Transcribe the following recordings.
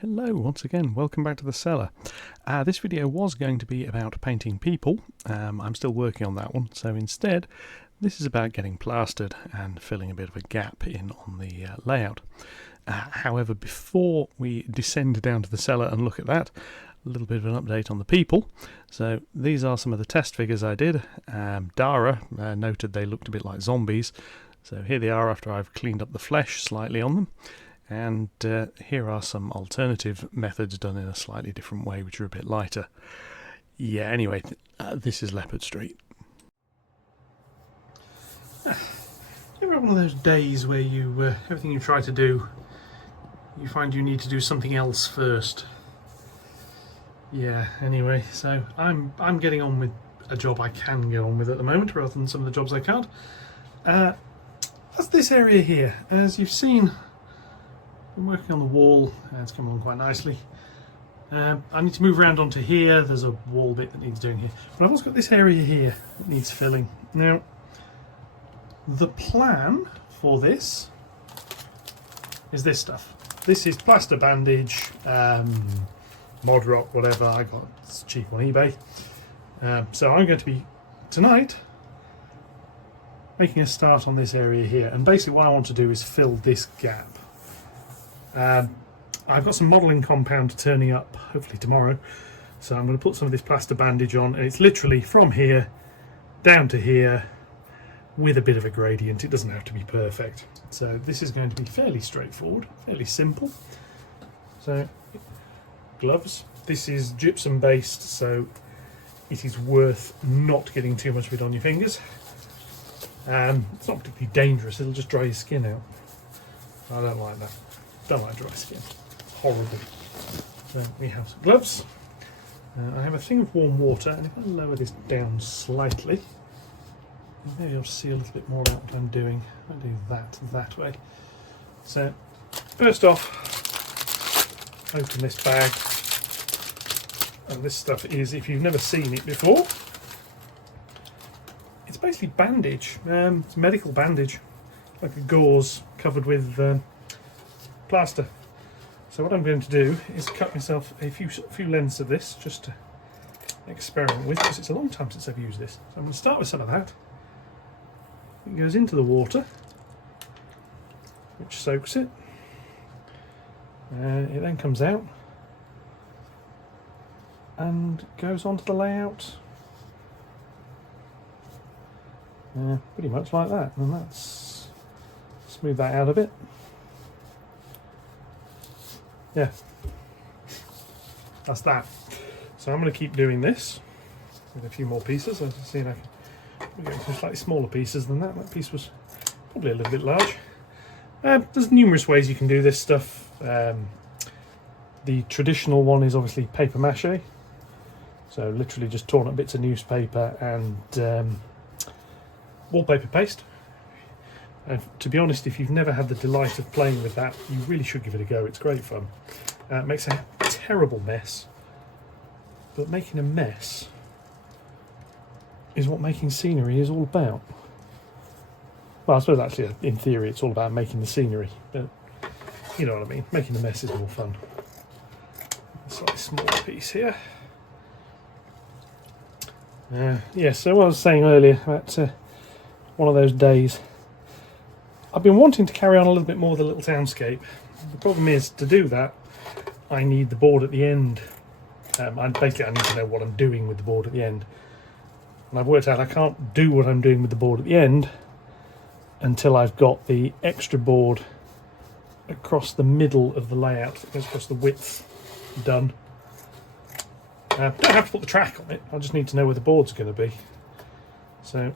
Hello once again, welcome back to the cellar. This video was going to be about painting people. I'm still working on that one, so instead this is about getting plastered and filling a bit of a gap in on the layout. However, before we descend down to the cellar and look at that, a little bit of an update on the people. So these are some of the test figures I did. Dara noted they looked a bit like zombies, so here they are after I've cleaned up the flesh slightly on them. And here are some alternative methods done in a slightly different way, which are a bit lighter. Yeah, anyway, this is Leopard Street. You ever have one of those days where you everything you try to do, you find you need to do something else first? Yeah, anyway, so I'm getting on with a job I can get on with at the moment, rather than some of the jobs I can't. That's this area here. As you've seen, I'm working on the wall, and it's coming on quite nicely. I need to move around onto here. There's a wall bit that needs doing here. But I've also got this area here that needs filling. Now, the plan for this is this stuff. This is plaster bandage, mod rock, whatever. I got it's cheap on eBay. So I'm going to be, tonight, making a start on this area here. And basically what I want to do is fill this gap. I've got some modelling compound turning up hopefully tomorrow, so I'm going to put some of this plaster bandage on, and it's literally from here down to here with a bit of a gradient. It doesn't have to be perfect, so this is going to be fairly straightforward, fairly simple. So gloves, this is gypsum based, so it is worth not getting too much of it on your fingers. It's not particularly dangerous, it'll just dry your skin out. I don't like that. Don't like dry skin. It's horrible. So we have some gloves. I have a thing of warm water, and if I lower this down slightly, maybe you'll see a little bit more about what I'm doing. I'll do that way. So first off, open this bag. And this stuff is, if you've never seen it before, it's basically bandage. It's medical bandage, like a gauze covered with plaster. So what I'm going to do is cut myself a few lengths of this just to experiment with, because it's a long time since I've used this. So I'm going to start with some of that. It goes into the water, which soaks it. It then comes out and goes onto the layout. Pretty much like that. And let's smooth that out a bit. Yeah, that's that. So I'm going to keep doing this with a few more pieces. As you see, I can go into slightly smaller pieces than that. That piece was probably a little bit large. There's numerous ways you can do this stuff. The traditional one is obviously paper mache. So literally just torn up bits of newspaper and wallpaper paste. And to be honest, if you've never had the delight of playing with that, you really should give it a go. It's great fun. It makes a terrible mess, but making a mess is what making scenery is all about. Well, I suppose actually, in theory, it's all about making the scenery, but you know what I mean. Making a mess is more fun. A slightly smaller piece here. Yeah, so what I was saying earlier about one of those days. I've been wanting to carry on a little bit more with the little townscape. The problem is, to do that, I need the board at the end. I need to know what I'm doing with the board at the end. And I've worked out I can't do what I'm doing with the board at the end until I've got the extra board across the middle of the layout, that goes across the width, done. Don't have to put the track on it, I just need to know where the board's going to be. So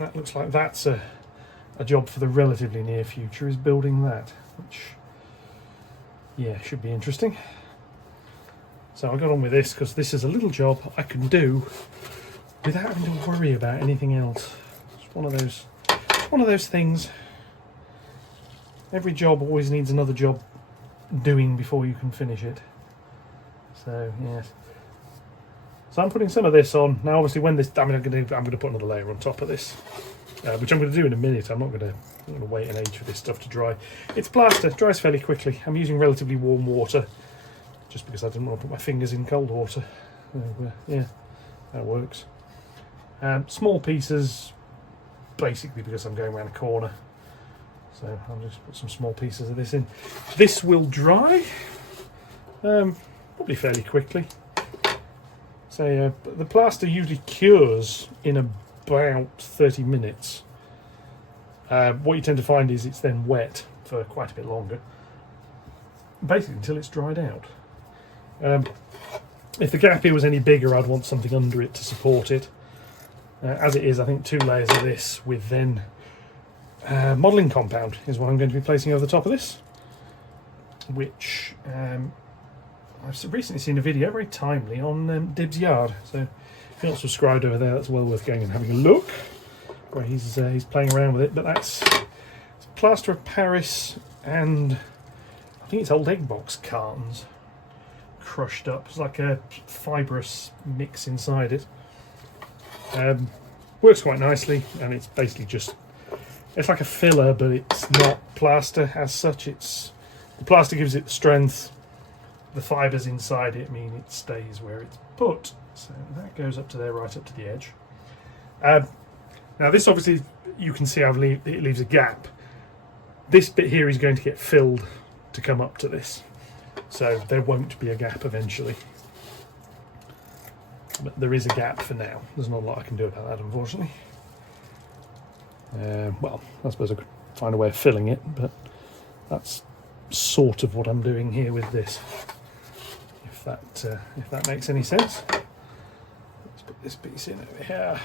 that looks like that's a job for the relatively near future, is building that, which, yeah, should be interesting. So I got on with this because this is a little job I can do without having to worry about anything else. It's one of those things. Every job always needs another job doing before you can finish it. So yes. So I'm putting some of this on now. Obviously, when this, I'm going to put another layer on top of this. Which I'm going to do in a minute. I'm not going to wait an age for this stuff to dry. It's plaster, dries fairly quickly. I'm using relatively warm water just because I didn't want to put my fingers in cold water. So, yeah, that works. Small pieces, basically because I'm going around a corner. So I'll just put some small pieces of this in. This will dry probably fairly quickly. So the plaster usually cures in about 30 minutes. What you tend to find is it's then wet for quite a bit longer, basically until it's dried out. If the gap here was any bigger, I'd want something under it to support it. As it is, I think 2 layers of this with then modelling compound is what I'm going to be placing over the top of this, which I've recently seen a video, very timely, on Dib's yard. So if you're not subscribed over there, that's well worth going and having a look, where he's playing around with it. But that's plaster of Paris and I think it's old egg box cartons crushed up. It's like a fibrous mix inside it. Works quite nicely, and it's basically just, it's like a filler, but it's not plaster as such. It's the plaster gives it the strength. The fibres inside it mean it stays where it's put. So that goes up to there, right up to the edge. Now this obviously, you can see how it leaves a gap. This bit here is going to get filled to come up to this. So there won't be a gap eventually. But there is a gap for now. There's not a lot I can do about that, unfortunately. Well, I suppose I could find a way of filling it, but that's sort of what I'm doing here with this. If that makes any sense. Let's put this piece in over here.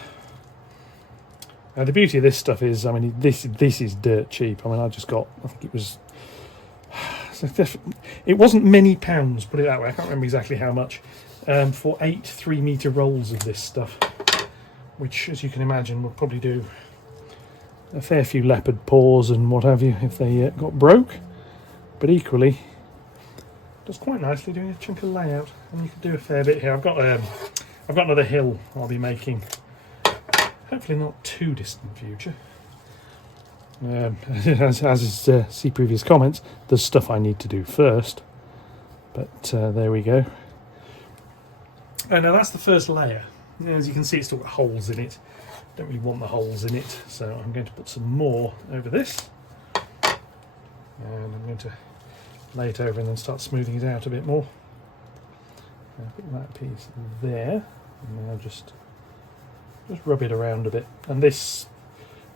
Now the beauty of this stuff is, I mean, this is dirt cheap. I mean, I just got, I think it was, it wasn't many pounds, put it that way. I can't remember exactly how much, for 8 3-metre rolls of this stuff, which, as you can imagine, would probably do a fair few leopard paws and what have you if they got broke. But equally, does quite nicely doing a chunk of layout, and you could do a fair bit here. I've got another hill I'll be making, hopefully not too distant future. As see previous comments, there's stuff I need to do first, but there we go. Oh, now that's the first layer. As you can see, it's still got holes in it. Don't really want the holes in it, so I'm going to put some more over this, and I'm going to lay it over and then start smoothing it out a bit more. I'll put that piece there, and now just rub it around a bit, and this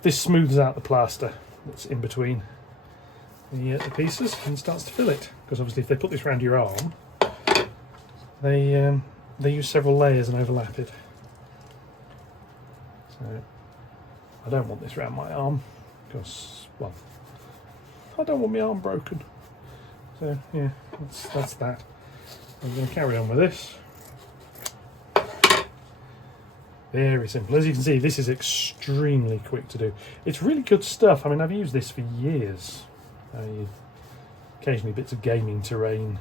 smooths out the plaster that's in between the pieces and starts to fill it, because obviously if they put this around your arm, they use several layers and overlap it. So I don't want this around my arm because, well, I don't want my arm broken. So yeah, that's that. I'm going to carry on with this. Very simple. As you can see, this is extremely quick to do. It's really good stuff. I mean, I've used this for years. Occasionally bits of gaming terrain.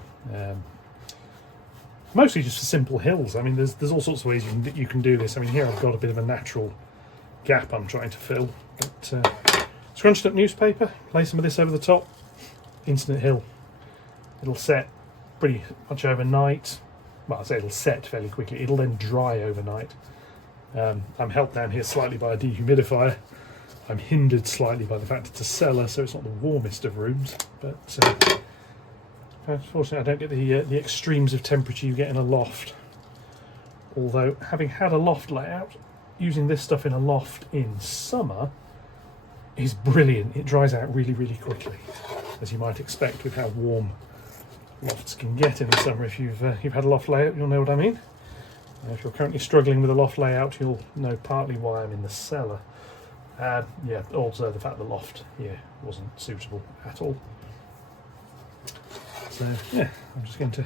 Mostly just for simple hills. I mean, there's all sorts of ways you can do this. I mean, here I've got a bit of a natural gap I'm trying to fill. But scrunched up newspaper, lay some of this over the top, instant hill. It'll set pretty much overnight. Well, I say it'll set fairly quickly. It'll then dry overnight. I'm helped down here slightly by a dehumidifier. I'm hindered slightly by the fact it's a cellar, so it's not the warmest of rooms. But unfortunately, I don't get the extremes of temperature you get in a loft. Although, having had a loft layout, using this stuff in a loft in summer is brilliant. It dries out really, really quickly, as you might expect with how warm lofts can get in the summer. If you've had a loft layout, you'll know what I mean. If you're currently struggling with a loft layout, you'll know partly why I'm in the cellar. Yeah, also the fact the loft here wasn't suitable at all. So yeah, I'm just going to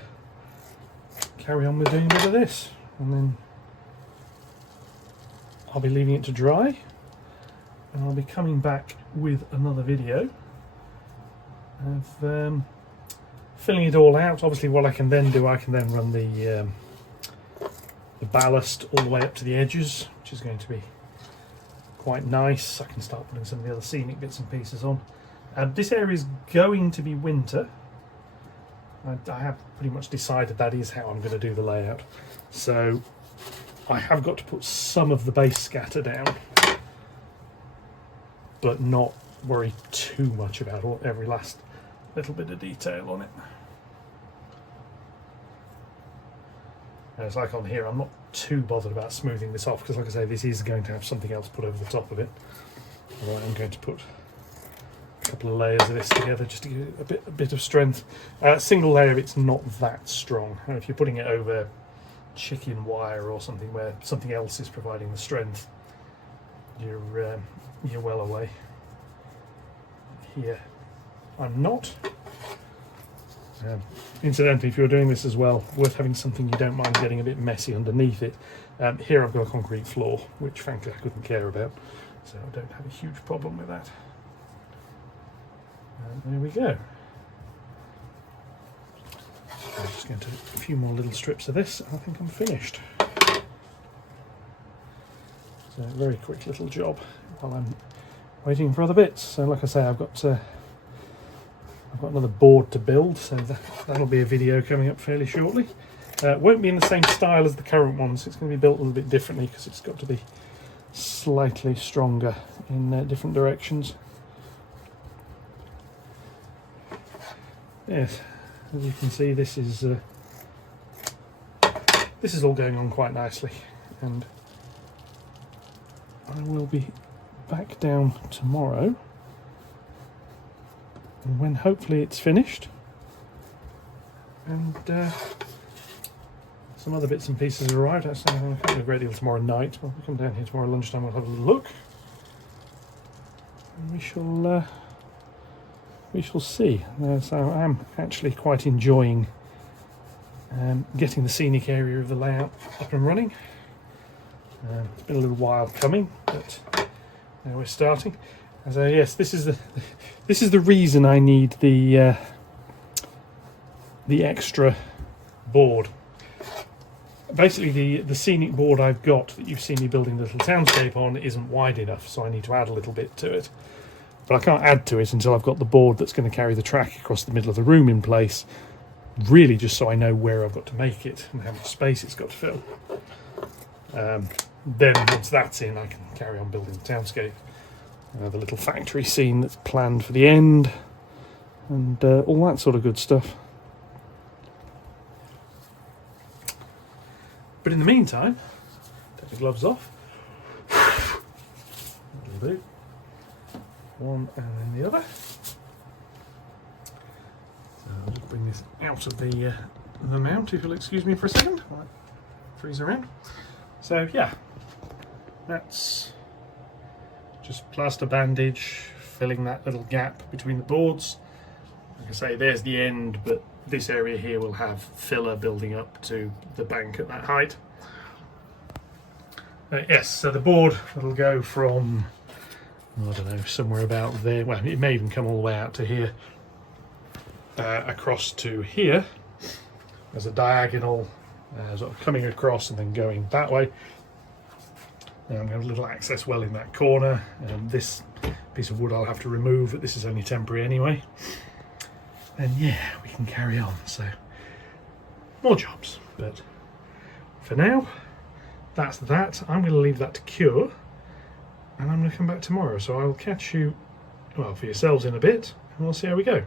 carry on with doing a bit of this, and then I'll be leaving it to dry, and I'll be coming back with another video of filling it all out. Obviously what I can then do, I can then run the ballast all the way up to the edges, which is going to be quite nice. I can start putting some of the other scenic bits and pieces on. This area is going to be winter, I have pretty much decided that is how I'm going to do the layout. So I have got to put some of the base scatter down, but not worry too much about every last little bit of detail on it. And it's like on here, I'm not too bothered about smoothing this off, because like I say, this is going to have something else put over the top of it. Although I'm going to put a couple of layers of this together just to give it a bit of strength. Single layer, it's not that strong. And if you're putting it over chicken wire or something where something else is providing the strength, you're well away. Here, I'm not. Incidentally, if you're doing this as well, worth having something you don't mind getting a bit messy underneath it. Here I've got a concrete floor, which frankly I couldn't care about, so I don't have a huge problem with that. And there we go. I'm just going to do a few more little strips of this, and I think I'm finished. So a very quick little job while I'm waiting for other bits. So like I say, I've got another board to build, so that'll be a video coming up fairly shortly. It won't be in the same style as the current ones. It's going to be built a little bit differently because it's got to be slightly stronger in different directions. Yes, as you can see, this is all going on quite nicely, and I will be back down tomorrow when hopefully it's finished, and some other bits and pieces arrived. Actually, I'm having a great deal tomorrow night. We'll come down here tomorrow lunchtime, we'll have a look, and we shall see. So I am actually quite enjoying getting the scenic area of the layout up and running. It's been a little while coming, but now we're starting. So yes, this is the reason I need the extra board. Basically, the scenic board I've got that you've seen me building the little townscape on isn't wide enough, so I need to add a little bit to it. But I can't add to it until I've got the board that's going to carry the track across the middle of the room in place, really just so I know where I've got to make it and how much space it's got to fill. Then once that's in, I can carry on building the townscape. The little factory scene that's planned for the end, and all that sort of good stuff. But in the meantime, take the gloves off. That'll do. One and then the other. So I'll just bring this out of the mount, if you'll excuse me for a second while I freeze around. So yeah, that's just plaster bandage, filling that little gap between the boards. Like I say, there's the end, but this area here will have filler building up to the bank at that height. Yes, so the board will go from, I don't know, somewhere about there. Well, it may even come all the way out to here, across to here. There's a diagonal sort of coming across and then going that way. And I'm going to have a little access well in that corner, and this piece of wood I'll have to remove, but this is only temporary anyway. And yeah, we can carry on. So more jobs, but for now that's that. I'm going to leave that to cure, and I'm going to come back tomorrow, so I'll catch you, well, for yourselves in a bit, and we'll see how we go.